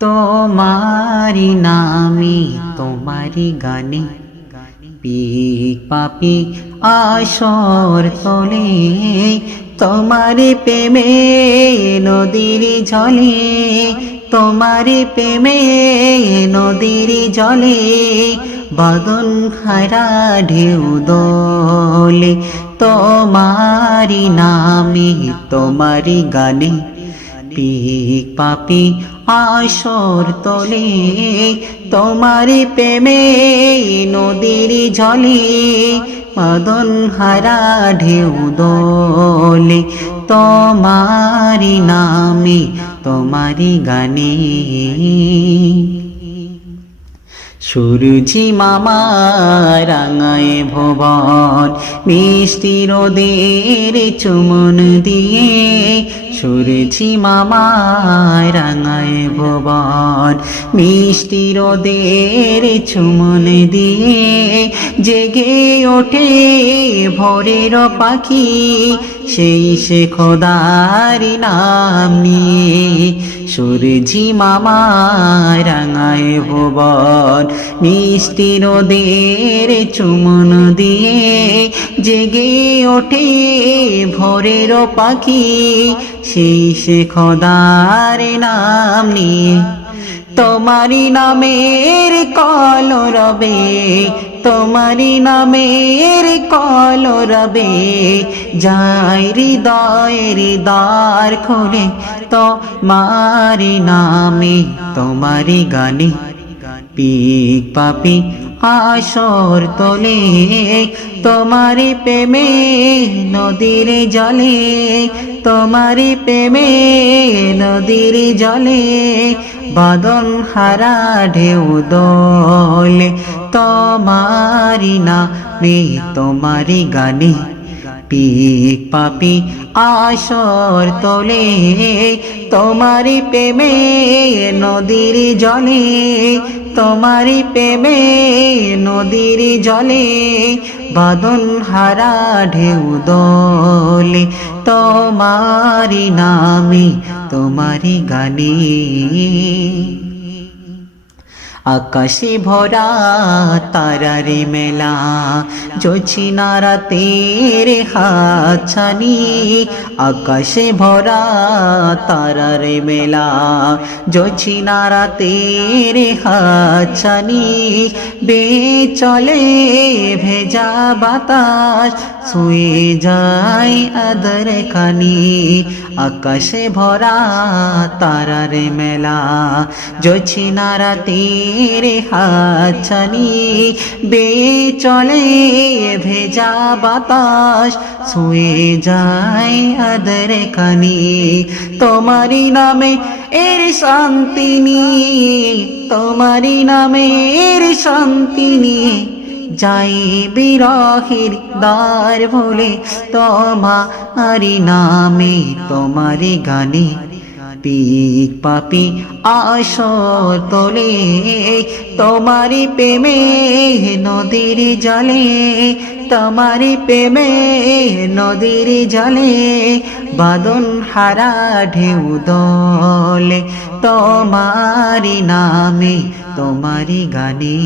তোমারি নামে তোমারি গানে পিক পাপি আসর তলে তোমারি প্রেমে নদীর জলে তোমারি প্রেমে নদীর জলে বাদন খারা ঢেউ দোলে তোমারি নামে তোমারি গানে পিক পাপি আসর তলে তোমারি প্রেমে নদীর জলে মদন হারা ঢেউ দোলে তোমারি নামে তোমারি গানে সূরজি মামা রাঙায় ভুবন মিষ্টি রোদের চুমন দিয়ে সূরজি মামা রাঙায় ভুবন মিষ্টি রোদের চুমন দিয়ে জেগে ওঠে ভোরের পাখি সেই সে খোদার নাম নিয়ে সূরজি মামা রাঙায় ভুবন মিষ্টি রোদের চুমন দিয়ে জেগে ওঠে ভোরের পাখি সেই সে খোদার নাম নিয়ে তোমারি নামের কলরবে তোমারি নামের কলরবে যাই হৃদয়ের দ্বার খোলে তোমারি নামে তোমারি গানে পিক পাপি আসর তলে তোমারি প্রেমে নদীর জলে তোমারি প্রেমে নদীর জলে বাদন হারা ঢেউ দোলে তোমারি নামে তোমারি গানে পিক পাপি আসর তলে তোমারি প্রেমে নদীর জলে তোমারি প্রেমে নদীর জলে বাদন হারা ঢেউ দোলে তোমারি নামে তোমারি গানে আকাশে ভরা তারারে মেলা জোছিনা রাতের হাতছানি আকাশে ভরা তারারে মেলা জোছিনা রাতের হাতছানি বে চলে ভেজা বাতাস ছুঁয়ে যায় আদর খানি আকাশে ভরা তারারে মেলা জোছিনা রাতের হাতছানি বে চলে ভেজা বাতাস ছুঁয়ে যায় আদর খানি তোমারি নামে এর শান্তি নিয়ে তোমারি নামে এর শান্তি নিয়ে যাই বিরহের দ্বার ভুলে তোমারি নামে তোমারি গানে পিক পাপি আসর তলে তোমারি প্রেমে নদীর জলে তোমারি প্রেমে নদীর জলে বাদন হারা ঢেউ দোলে তোমারি নামে তোমারি গানে।